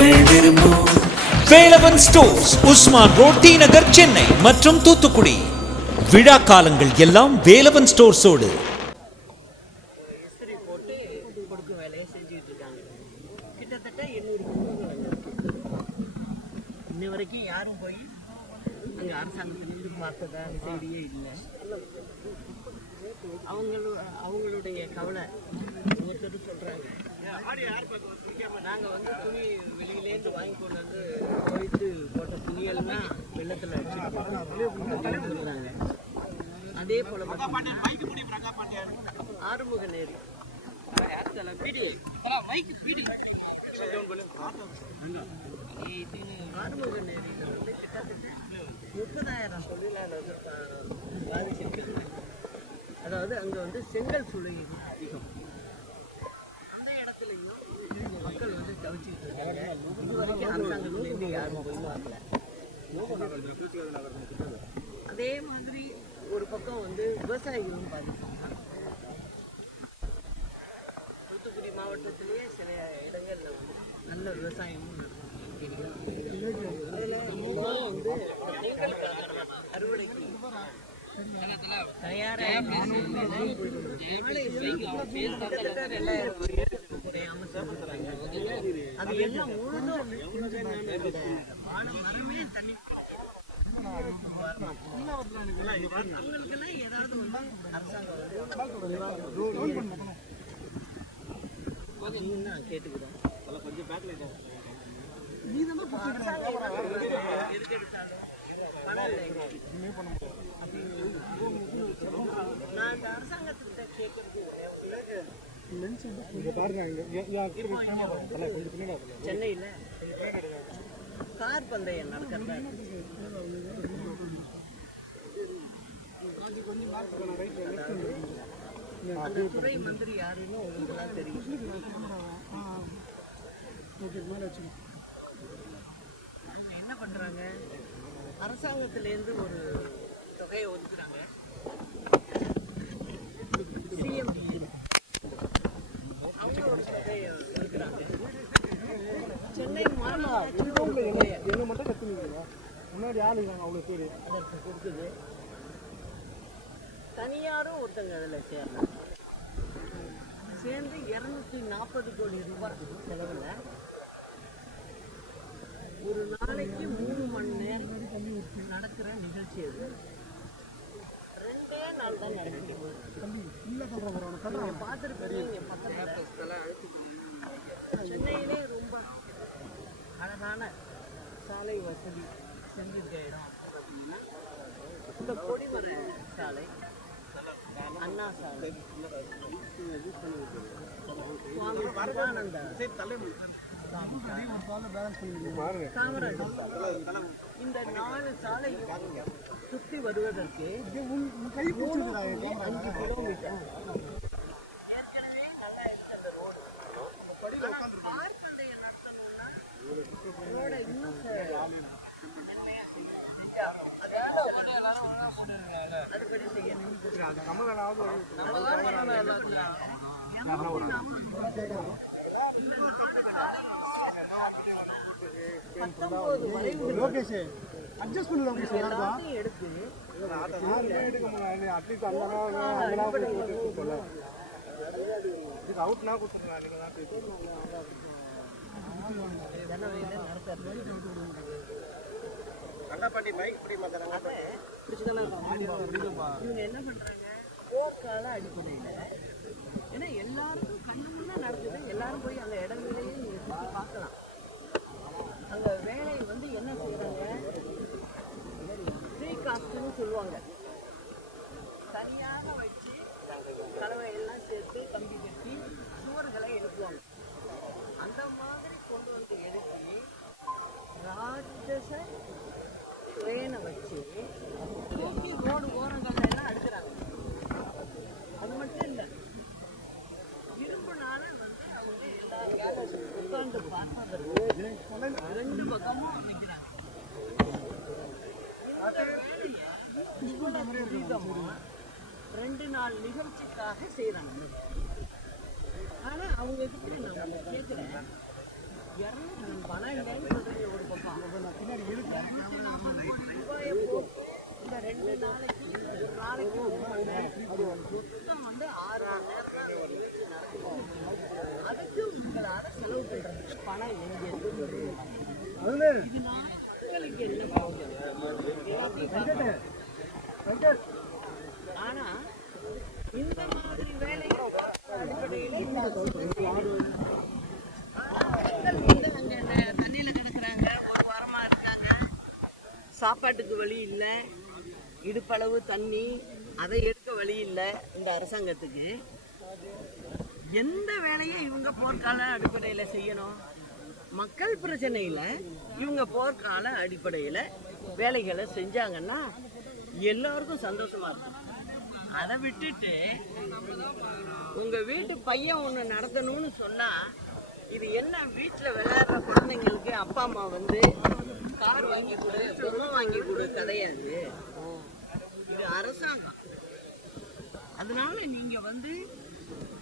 மக்கள் விரும்பும். Velavan stores Usman road T Nagar Chennai மற்றும் தூத்துக்குடி. விழா காலங்கள் எல்லாம் வேலவன் ஸ்டோர்ஸோடு. இஸ்திரி போட்டு வேலையை செஞ்சுட்டு கிட்டத்தட்ட எண்ணூறு குடும்பங்கள் இன்ன வரைக்கும் யாரும் போய் அங்கே அரசாங்கத்திலிருந்து பார்த்ததா செய்தியே இல்லை. அவங்களு அவங்களுடைய கவலை ஒருத்தர் சொல்கிறாங்க நாங்கள் வந்து துணி வெளியிலேருந்து வாங்கி கொண்டு வந்து போயிட்டு போட்ட துணியெல்லாம் வெள்ளத்தில் அடிச்சுட்டு சொல்கிறாங்க அதே போல் ஆறுமுக நேரு. ஆறுமுக நேரில் வந்து கிட்டத்தட்ட முப்பதாயிரம் தொழிலாளர்கள் பா- பாதிச்சிருக்காங்க. அதாவது அங்கே வந்து செங்கல் சூளை அதிகம். அந்த இடத்துலையும் மக்கள் வந்து தவிச்சிட்டு இருக்காங்க. யாரும் போய் பார்க்கல அதே மாதிரி ஒரு பக்கம் வந்து விவசாயிகளும் தூத்துக்குடி மாவட்டத்திலேயே சில இடங்கள்ல வந்து நல்ல விவசாயமும் வந்து அறுவடைக்கு தயாராக அது எல்லாம் மரமே தண்ணி ஏதாவது அரசாங்கம் வந்து நீங்க தான் கேட்டுக்கிறோம் அரசாங்கம் எதுக்கு எடுத்தாலும் நான் இந்த அரசாங்கத்திட்ட கேட்கறது சென்னையில் கார் பந்தயம் நடக்கிறதா அந்த துறை மந்திரி யாருன்னு உங்களுக்கு தான் தெரியும் என்ன பண்ணுறாங்க அரசாங்கத்திலேருந்து ஒரு தொகையை ஒதுக்குறாங்க சிஎம்டி அவங்க ஒரு தொகையை ஒதுக்குறாங்க சென்னை மாநகராட்சி என்ன? மட்டும் கத்துனீங்க முன்னாடி ஆளு இருக்காங்க அவ்வளோ பேர். தனியாரும் ஒருத்தங்க அதில் சேரலாம் சேர்ந்து இரநூத்தி நாற்பது கோடி ரூபாய் செலவில் ஒரு நாளைக்கு மூணு மணி நேரம் நடக்கிற நிகழ்ச்சி அது. ரெண்டே நாள் தான் நடக்குது. நீங்க பார்த்துருப்பீங்க பக்கத்தில் சென்னையிலே ரொம்ப அழகான சாலை வசதி செஞ்சிருக்க இடம் இந்த கொடிமர சாலை அண்ணா சாலை. சுவாமி பரமானந்த இந்த நாலு சாலை சுற்றி வருவதற்கு மூணு அஞ்சு கிலோமீட்டர் ஏற்கனவே நல்லா இருக்கு அந்த ரோடு கார் பந்தயம் நடத்தணும்னா ரோட இன்னும் நன்மையா செஞ்சா அதுபடி செய்யணும்னு நம்ம தான் பண்ணணும் எல்லாத்தையும் பத்தொன்பது வளைவுகள் லோகேஷ் அட்ஜஸ்ட் பண்ணி எடுத்து அட்லீஸ்ட் அந்த சொல்ல இது அவுட்னா கொடுத்துருங்க நீங்கள் தான் பேசுங்க ஜனவரியில நடத்துறது இவங்க என்ன பண்றாங்க போக்கால அடிப்படையில எல்லாருக்கும் கண்ணு முன்னா நடக்குது. எல்லாரும் போய் அந்த இடங்களையும் நீங்க சுத்தி பார்க்கலாம் அங்க வேலை வந்து என்ன செய்யறாங்க ஃப்ரீ காஸ்ட்னு சொல்லுவாங்க தனியாக வச்சு கலவையெல்லாம் சேர்த்து கம்பி கட்டி சுவர்களை எழுப்புவாங்க அந்த மாதிரி கொண்டு வந்து எழுப்பி ராட்சச ட்ரெயினை வச்சு தூக்கி ரோடு ஓரங்கள்ல எல்லாம் அடுக்குறாங்க அது மட்டும் இல்லை இரும்புனால வந்து அவங்க எல்லாரும் உட்கார்ந்து பார்ப்பதற்கு ரெண்டு பக்கமும் ரெண்டு நாள் நிகழ்ச்சிக்காக செய்கிறாங்க ஆனா அவங்க கிட்ட நான் கேட்குறேன் இரநூறு பணம் இல்லைன்னு ஒரு பக்கம். ரூபாயை போட்டு இந்த ரெண்டு நாளைக்கு ஒரு நாளைக்கு சுத்தம் வந்து ஆறு நேரம் அதுக்கு ஆனா இந்த மாதிரி வேலைகள் இந்த மக்கள் கிடக்குறாங்க ஒரு இருக்காங்க சாப்பாட்டுக்கு வழி இல்லை. இடுப்பளவு தண்ணி அதை எடுக்க வழி இல்லை இந்த அரசாங்கத்துக்கு. எந்த வேலையை இவங்க போர்க்கால அடிப்படையில் செய்யணும்? மக்கள் பிரச்சனையில் இவங்க போர்க்கால அடிப்படையில் வேலைகளை செஞ்சாங்கன்னா எல்லாருக்கும் சந்தோஷமா இருக்கும். அதை விட்டுட்டு உங்க வீட்டு பையன் ஒன்று நடத்தணும்னு சொன்னா இது என்ன வீட்டில் விளையாடுற குழந்தைங்களுக்கு அப்பா அம்மா வந்து கார் வாங்கி கொடு பொம்மை வாங்கி கொடு கிடையாது. இது அரசாங்கம். அதனால நீங்க வந்து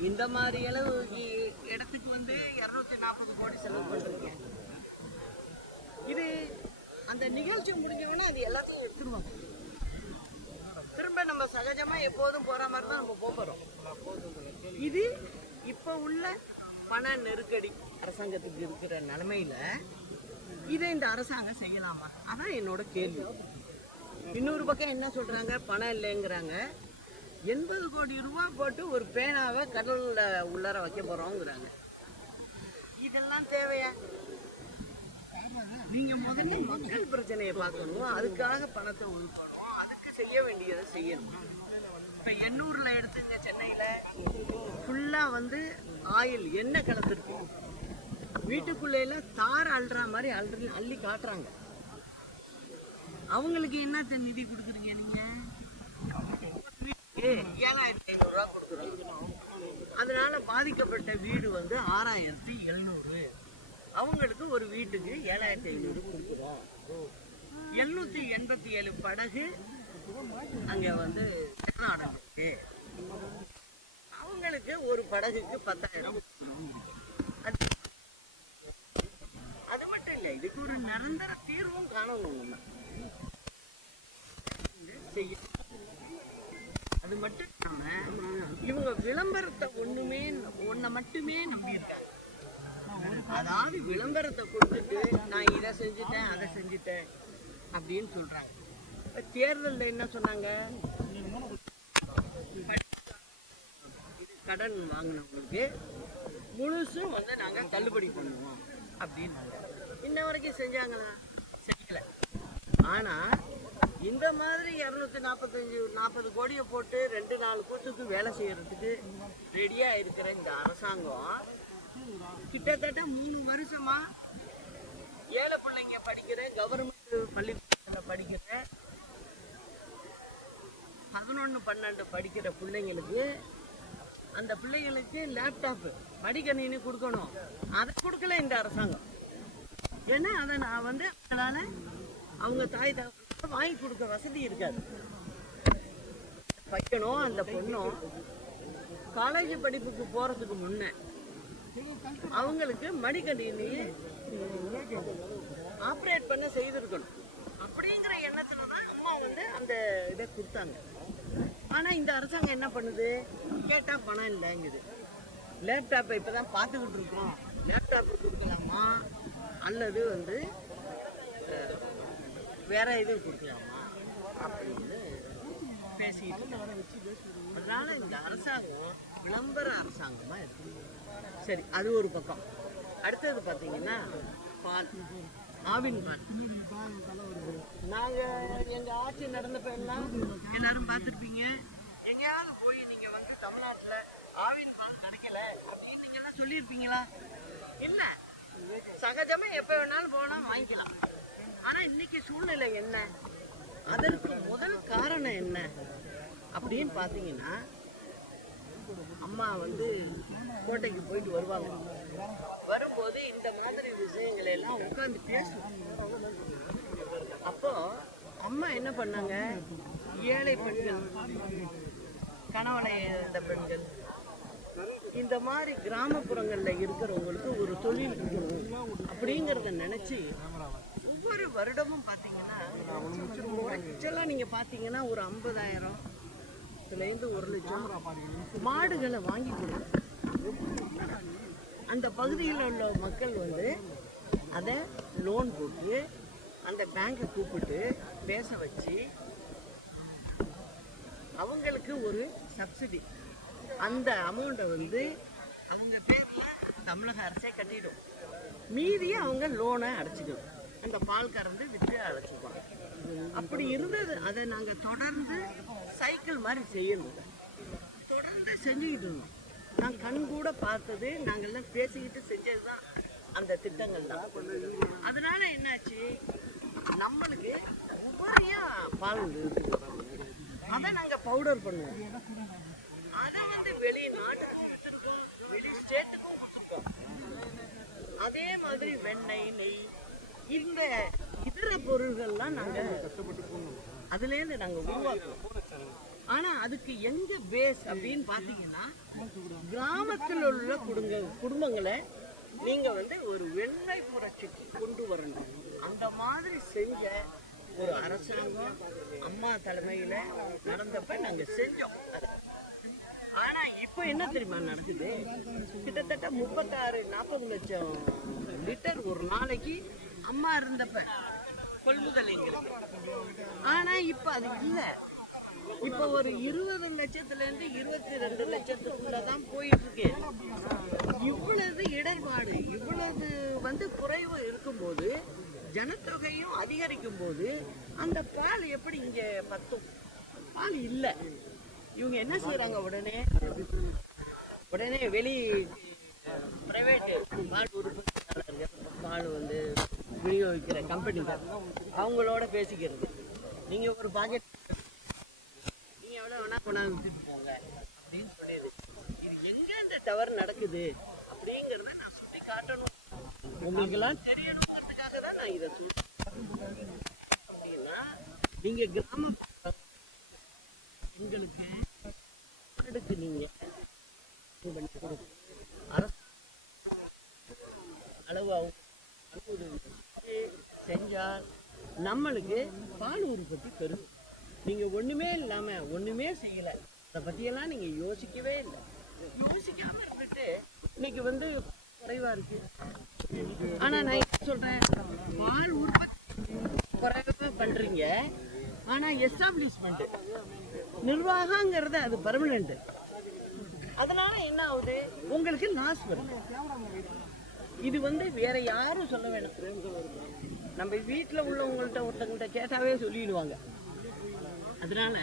இந்த மாதிரி அளவு இ- இடத்துக்கு வந்து இரநூத்தி நாற்பது கோடி செலவு பண்ணிருக்கேன். இது அந்த நிகழ்ச்சி முடிஞ்சவொடனே அது எல்லாத்தையும் எடுத்துருவாங்க. திரும்ப நம்ம சகஜமா எப்போதும் போற மாதிரி தான் நம்ம போகிறோம். போறோம் இது இப்ப உள்ள பண நெருக்கடி அரசாங்கத்துக்கு இருக்கிற நிலைமையில இதை இந்த அரசாங்கம் செய்யலாமா? அதான் என்னோட கேள்வி. இன்னொரு பக்கம் என்ன சொல்றாங்க? பணம் இல்லைங்கிறாங்க. எண்பது கோடி ரூபாய் போட்டு ஒரு பேனாவை கடலில் உள்ளார வைக்க போகிறோங்கிறாங்க இதெல்லாம் தேவையா? நீங்கள் முதல்ல மக்கள் பிரச்சனையை பார்க்கணும். அதுக்காக பணத்தை ஒதுக்கணும். அதுக்கு செய்ய வேண்டியதை செய்யணும். இப்போ எண்ணூரில் எடுத்துங்க சென்னையில். ஃபுல்லாக வந்து ஆயில் எண்ணெய் கலந்துருக்கு. வீட்டுக்குள்ளேயெல்லாம் தார் அல்ற மாதிரி அல்ற அள்ளி காட்டுறாங்க. அவங்களுக்கு என்ன நிதி கொடுக்குறீங்க நீங்கள் ஏழாயிரத்தி ஐநூறுரூவா கொடுக்குறோம் அதனால பாதிக்கப்பட்ட வீடு வந்து ஆறாயிரத்தி எழுநூறு. அவங்களுக்கு ஒரு வீட்டுக்கு ஏழாயிரத்தி ஐநூறு கொடுக்குறோம். எழுநூத்தி எண்பத்தி ஏழு படகு அங்கே வந்து கர்நாடகம் இருக்கு அவங்களுக்கு ஒரு படகுக்கு பத்தாயிரம் அது அது மட்டும் இல்லை இதுக்கு ஒரு நிரந்தர தீர்வும் காணணும் நம்ம. செய்ய அது மட்டும் இல்லாம இவங்க விளம்பரத்தை ஒண்ணுமே ஒன்றை மட்டுமே நம்பியிருக்காங்க. அதாவது விளம்பரத்தை கொடுத்துட்டு நான் இதை செஞ்சுட்டேன் அதை செஞ்சுட்டேன் அப்படின்னு சொல்றாங்க. இப்ப என்ன சொன்னாங்க? கடன் வாங்கினவங்களுக்கு முழுசும் வந்து நாங்கள் தள்ளுபடி பண்ணுவோம் அப்படின்னாங்க இன்ன வரைக்கும் செஞ்சாங்களா? செய்யல ஆனால் இந்த மாதிரி இரநூத்தி நாற்பத்தஞ்சு நாற்பது கோடியை போட்டு ரெண்டு நாலு கூட்டத்துக்கு வேலை செய்யறதுக்கு ரெடியா இருக்கிற இந்த அரசாங்கம் கிட்டத்தட்ட மூணு வருஷமா ஏழை பிள்ளைங்க படிக்கிற கவர்மெண்ட் பள்ளிக்கூடத்தில் படிக்கிற பதினொன்று பன்னெண்டு படிக்கிற பிள்ளைங்களுக்கு அந்த பிள்ளைங்களுக்கு லேப்டாப்பு மடிக்கணினி கொடுக்கணும். அதை கொடுக்கல இந்த அரசாங்கம். ஏன்னா அதை நான் வந்து அவங்களால அவங்க தாய் தகவல் வாங்கி கொடுக்க வசதி இருக்காது. வைக்கணும் அந்த பொண்ணும் காலேஜ் படிப்புக்கு போகிறதுக்கு முன்னே அவங்களுக்கு மடிக்கணினி ஆப்ரேட் பண்ண செய்திருக்கணும். அப்படிங்கிற எண்ணத்துல தான் அம்மா வந்து அந்த இதை கொடுத்தாங்க. ஆனால் இந்த அரசாங்கம் என்ன பண்ணுது? கேட்டால் பணம் இல்லைங்குது. லேப்டாப்பை இப்போ தான் பார்த்துக்கிட்டு இருக்கோம். லேப்டாப்பு கொடுக்கலாமா? அல்லது வந்து வேற இது கொடுக்கலாமா? அப்படின்னு பேசிக்கிட்டு அதனால இந்த அரசாங்கம் விளம்பர அரசாங்கமா இருக்கு சரி அது ஒரு பக்கம். அடுத்தது பார்த்தீங்கன்னா பால் ஆவின் பால். நாங்கள் எங்கள் ஆட்சி நடந்தப்ப எல்லாம் எல்லாரும் பார்த்துருப்பீங்க. எங்கேயாவது போய் நீங்கள் வந்து தமிழ்நாட்டில் ஆவின் பால் கிடைக்கல அப்படின்னு நீங்கள் எல்லாம் சொல்லியிருப்பீங்களா? இல்லை. சகஜமாக எப்போ வேணாலும் போனால் வாங்கிக்கலாம். ஆனா இன்னைக்கு சூழ்நிலை என்ன? அதற்கு முதல் காரணம் என்ன? அப்படின்னு பார்த்தீங்கன்னா அம்மா வந்து கோட்டைக்கு போயிட்டு வருவாங்க. வரும்போது இந்த மாதிரி விஷயங்களை எல்லாம் உட்காந்து பேசுவோம். அப்போ அம்மா என்ன பண்ணாங்க? ஏழை பெண்கள் கணவனை இந்த பெண்கள் இந்த மாதிரி கிராமப்புறங்களில் இருக்கிறவங்களுக்கு ஒரு தொழில் அப்படிங்கிறத நினச்சி ஒவ்வொரு வருடமும் பார்த்தீங்கன்னா குறைச்சலாக நீங்கள் பார்த்தீங்கன்னா ஒரு ஐம்பதாயிரம் இதுலேருந்து ஒரு லட்சம் மாடுகளை வாங்கி கொடுங்க அந்த பகுதியில் உள்ள மக்கள் வந்து அதை லோன் போட்டு அந்த பேங்கை கூப்பிட்டு பேச வச்சு அவங்களுக்கு ஒரு சப்சிடி அந்த அமௌண்ட்டை வந்து அவங்க பேரில் தமிழக அரசே கட்டிடும். மீதியை அவங்க லோனை அடைச்சிக்கணும். அந்த பால் கறந்து விற்று அடைச்சிக்குவாங்க அப்படி இருந்தது. அதை நாங்கள் தொடர்ந்து சைக்கிள் மாதிரி செய்யணும் தொடர்ந்து செஞ்சுக்கிட்டு இருந்தோம் நான் கண் கூட பார்த்தது நாங்கள்லாம் பேசிக்கிட்டு செஞ்சது தான் அந்த திட்டங்கள் தான். அதனால என்னாச்சு? நம்மளுக்கு உபரியா பால் இருக்குது அதை நாங்கள் பவுடர் பண்ணுவோம். அதை வந்து வெளிநாட்டுக்கு கொடுத்துருக்கோம். வெளி ஸ்டேட்டுக்கும் கொடுத்துருக்கோம். அதே மாதிரி வெண்ணெய் நெய் இந்த இதர பொருள்கள்லாம் நாங்கள் அதுலேருந்து நாங்கள் உருவாக்குவோம் ஆனால் அதுக்கு எங்க பேஸ் அப்படின்னு பார்த்தீங்கன்னா கிராமத்தில் உள்ள குடும்ப குடும்பங்களை நீங்கள் வந்து ஒரு வெண்ணெய் புரட்சிக்கு கொண்டு வரணும். அந்த மாதிரி செஞ்ச ஒரு அரசாங்கம் அம்மா தலைமையில் நடந்தப்ப நாங்கள் செஞ்சோம் ஆனால் ஆனா இப்போ என்ன தெரியுமா நடக்குது? கிட்டத்தட்ட முப்பத்தாறு நாற்பது லட்சம் லிட்டர் ஒரு நாளைக்கு அம்மா இருந்தப்ப. கொள்முதல் ஆனா இப்போ அது இல்லை. இப்போ ஒரு இருபது லட்சத்துல இருந்து இருபத்தி ரெண்டு லட்சத்துக்குள்ள தான் போயிட்டு இருக்கு இவ்வளவு இடர்பாடு இவ்வளவு வந்து குறைவு இருக்கும்போது ஜனத்தொகையும் அதிகரிக்கும் போது அந்த பால் எப்படி இங்க பத்தும்? பால் இல்லை. இவங்க என்ன செய்றாங்க உடனே? உடனே வெளி பிரைவேட் பால் உற்பத்தியாளர்கள் பால் வந்து விநியோகிக்கிற கம்பெனிகள் அவங்களோட பேசிக்கிறது. நீங்க ஒரு பாக்கெட் நீங்க எவ்வளவு வேணா கொண்டாந்து விட்டுட்டு போங்க அப்படின்னு சொல்லிடுது. இது எங்க இந்த டவர் நடக்குது அப்படிங்கிறத நான் சுட்டி காட்டணும். உங்களுக்கெல்லாம் தெரியணுங்கிறதுக்காக தான் நான் இதை சொல்றேன் அப்படின்னா நீங்க கிராம எங்களுக்கு எடுத்து நீங்க பண்ணி கொடுக்கணும். அளவு அவங்க செஞ்சால் நம்மளுக்கு பால் உற்பத்தி தரும். நீங்கள் ஒன்றுமே இல்லாம ஒன்றுமே செய்யலை. அதை பற்றியெல்லாம் நீங்க யோசிக்கவே இல்லை. யோசிக்காம இருந்துட்டு இன்னைக்கு வந்து குறைவா இருக்கு. ஆனா நான் என்ன சொல்றேன் பால் உற்பத்தி குறைவாக பண்றீங்க. ஆனால் எஸ்டாப்ளிஷ்மெண்ட் நிர்வாகங்கிறது அது பர்மனெண்ட்டு அதனால என்ன ஆகுது? உங்களுக்கு லாஸ் வருது இது வந்து வேற யாரும் சொல்ல வேணாம். நம்ம வீட்டில் உள்ளவங்கள்ட்ட ஒருத்தங்கள்ட்ட கேட்டாவே சொல்லிடுவாங்க. அதனால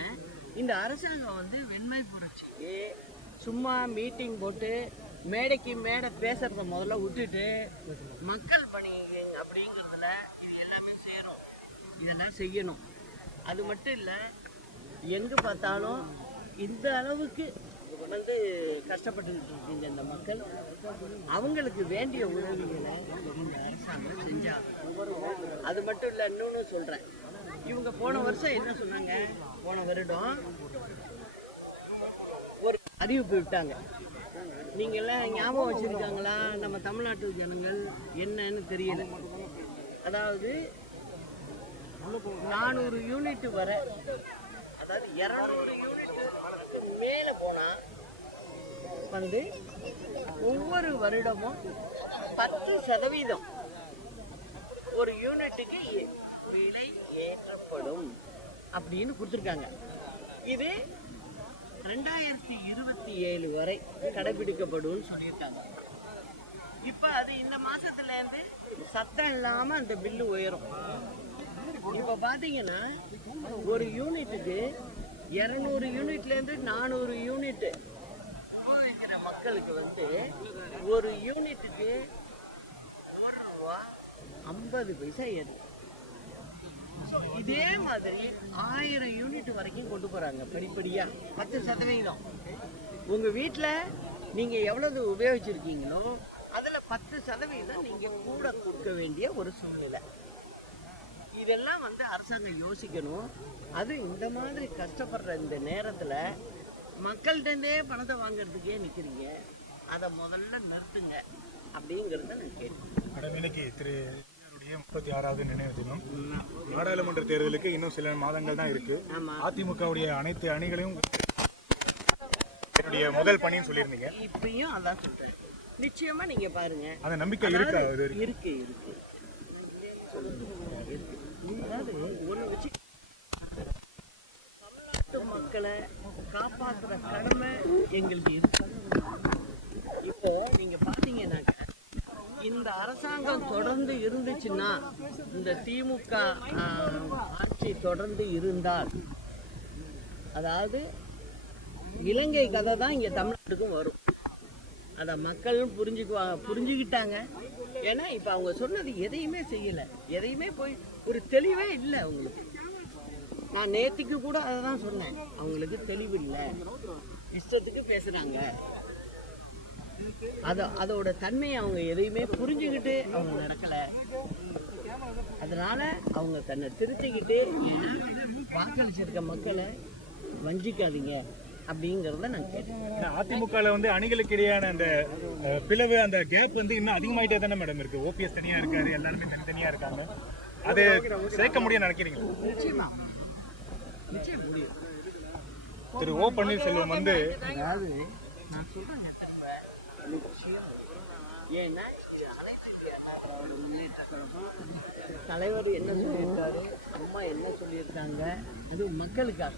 இந்த அரசாங்கம் வந்து வெண்மை புரட்சிக்கு சும்மா மீட்டிங் போட்டு மேடைக்கு மேடை பேசுறத முதல்ல விட்டுட்டு மக்கள் பணி அப்படிங்கிறதுல இது எல்லாமே சேரும். இதெல்லாம் செய்யணும். அது மட்டும் இல்லை எங்கே பார்த்தாலும் இந்த அளவுக்கு வந்து கஷ்டப்பட்டு இருக்கீங்க இந்த மக்கள் அவங்களுக்கு வேண்டிய உதவிகளை இந்த அரசாங்கம் செஞ்சாங்க அது மட்டும் இல்லை இன்னொன்று சொல்கிறேன் இவங்க போன வருஷம் என்ன சொன்னாங்க? போன வருடம் ஒரு அறிவிப்பு விட்டாங்க. நீங்கள்லாம் ஞாபகம் வச்சுருக்காங்களா? நம்ம தமிழ்நாட்டு ஜனங்கள் என்னன்னு தெரியல. அதாவது நானூறு யூனிட் வர அதாவது இரநூறு யூனிட் மேலே போனால் வந்து ஒவ்வொரு வருடமும் பத்து சதவீதம் ஒரு யூனிட்டுக்கு விலை ஏற்றப்படும் அப்படின்னு கொடுத்துருக்காங்க. இது ரெண்டாயிரத்தி இருபத்தி ஏழு வரை கடைபிடிக்கப்படும் சொல்லியிருக்காங்க. இப்போ அது இந்த மாசத்துல இருந்து சத்தம் இல்லாம அந்த பில்லு உயரும். இப்போ பார்த்தீங்கன்னா ஒரு யூனிட்டுக்கு இரநூறு யூனிட்லேருந்து நானூறு யூனிட் மக்களுக்கு வந்து ஒரு யூனிட்டுக்கு ஒரு ரூபா ஐம்பது பைசா ஏது இதே மாதிரி ஆயிரம் யூனிட் வரைக்கும் கொண்டு போறாங்க படிப்படியா. பத்து சதவீதம். உங்க வீட்டில் நீங்க எவ்வளவு உபயோகிச்சிருக்கீங்களோ அதுல பத்து சதவீதம் நீங்க கூட கொடுக்க வேண்டிய ஒரு சூழ்நிலை. இதெல்லாம் வந்து அரசாங்கம் யோசிக்கணும். அது இந்த மாதிரி கஷ்டப்படுற இந்த நேரத்தில் மக்கள்கிட்டருந்தே பணத்தை வாங்குறதுக்கே நிற்கிறீங்க அதை முதல்ல நிறுத்துங்க அப்படிங்கிறத நான் கேட்டேன் இன்னைக்கு திரு முப்பத்தி ஆறாவது நினைவு தினம். நாடாளுமன்ற தேர்தலுக்கு இன்னும் சில மாதங்கள் தான் இருக்கு. அதிமுகவுடைய அனைத்து அணிகளையும் என்னுடைய முதல் பணின்னு சொல்லியிருந்தீங்க. இப்பயும் அதான் சொல்றேன். நிச்சயமா நீங்க பாருங்க. அந்த நம்பிக்கை இருக்கா? இருக்கு இருக்கு அதாவது ஒண்ணு வச்சு தமிழ்நாட்டு மக்களை காப்பாத்துற கடமை எங்களுக்கு இருக்கு. இப்போ நீங்க பாத்தீங்கன்னாக்க இந்த அரசாங்கம் தொடர்ந்து இருந்துச்சுன்னா இந்த திமுக ஆட்சி தொடர்ந்து இருந்தால் அதாவது இலங்கை கதை தான் இங்கே தமிழ்நாட்டுக்கும் வரும். அதை மக்களும் புரிஞ்சுக்குவாங்க புரிஞ்சுக்கிட்டாங்க. ஏன்னா இப்போ அவங்க சொன்னது எதையுமே செய்யலை. எதையுமே போய் ஒரு தெளிவே இல்லை அவங்களுக்கு. நான் நேத்திக்கு கூட அதை தான் சொன்னேன். அவங்களுக்கு தெளிவு இல்லை. இஷ்டத்துக்கு பேசுகிறாங்க அது அதோட தன்மையை அவங்க எதையுமே புரிஞ்சுக்கிட்டு அவங்க நடக்கலை. அதனால அவங்க தன்னை திருத்திக்கிட்டு வாக்களிச்சிருக்க மக்களை வஞ்சிக்காதீங்க அப்படிங்கிறத நான் கேட்டேன். ஏன்னா அதிமுகல வந்து அணிகளுக்கு இடையான அந்த பிளவு அந்த கேப் வந்து இன்னும் அதிகமாயிட்டே தானே மேடம் இருக்கு. ஓபிஎஸ் தனியா இருக்காரு எல்லாருமே தனித்தனியா இருக்காங்க. அது சேர்க்க முடியும் நினைக்கிறீங்க நிச்சயமா. நிச்சயம் முடியும் திரு ஓ பன்னீர்செல்வம் வந்து அதாவது நான் சொல்றேங்க திரும்ப ஏன்னா தலைவர் என்ன சொல்லியிருக்காரு? அம்மா என்ன சொல்லியிருக்காங்க? அது மக்களுக்காக.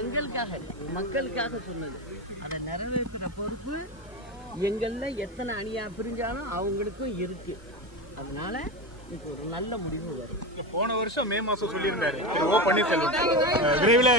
எங்களுக்காக மக்களுக்காக சொன்னது. அதை நிறைவேற்றுற பொறுப்பு எங்களில் எத்தனை அணியாக பிரிஞ்சாலும் அவங்களுக்கும் இருக்கு. அதனால இப்போ ஒரு நல்ல முடிவு வரும். போன வருஷம் மே மாசம் சொல்லியிருந்தாரு. திரு ஓ பன்னீர்செல்வம். விரைவில்